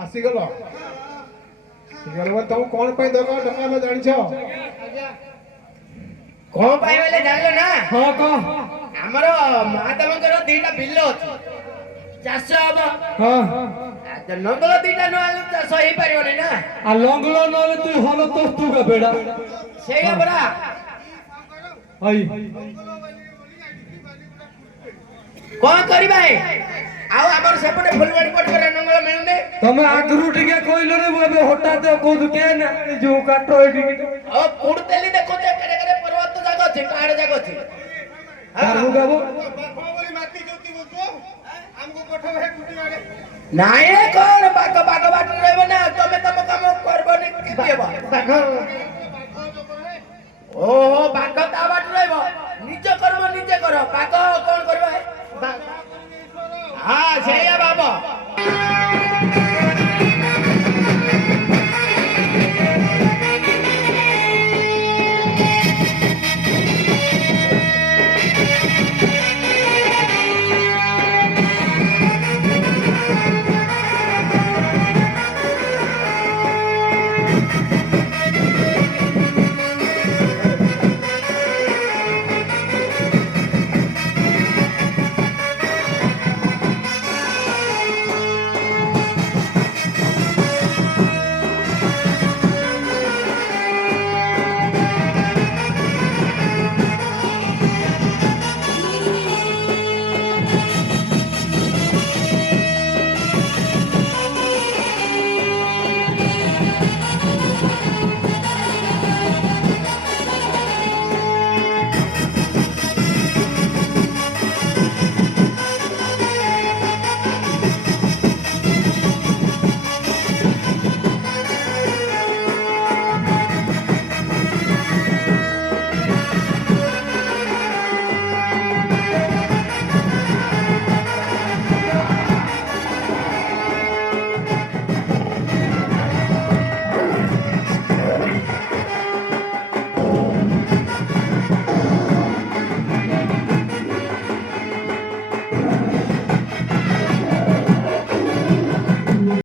आसीगल सिगल तुम कौन पे दगा डका जानी छो कौन पाए वाले जान लो ना हाँ कह हमरो महादेव कर दीटा बिल्लो अछि चाष अब हाँ लंगल दीटा न आलू चाष ही परिबने ना आ लंगलो नले तू हलो तो तू का बेड़ा सेया बड़ा आई कौन करी भाई आउ हमर सेपटे फुलवाड़ी पट कर नंगल मिलने तमे आगरू टिके कहलो रे बे हटात को के ना जो काटो एडी ओ पुडतेली देखो जे करे करे पर्वत जागो छै पहाड़ जागो छै आगरू गाबो बोली माटी जोती बोलतो हमको कोठो है कुटी वाले नाए कौन बाग बाग बाट रहबो ना तमे तम काम करबो ने देबो ओहो बाग ता बाट रहबो निजे करबो निजे करो बाग कौन करबो हां सेया बाबा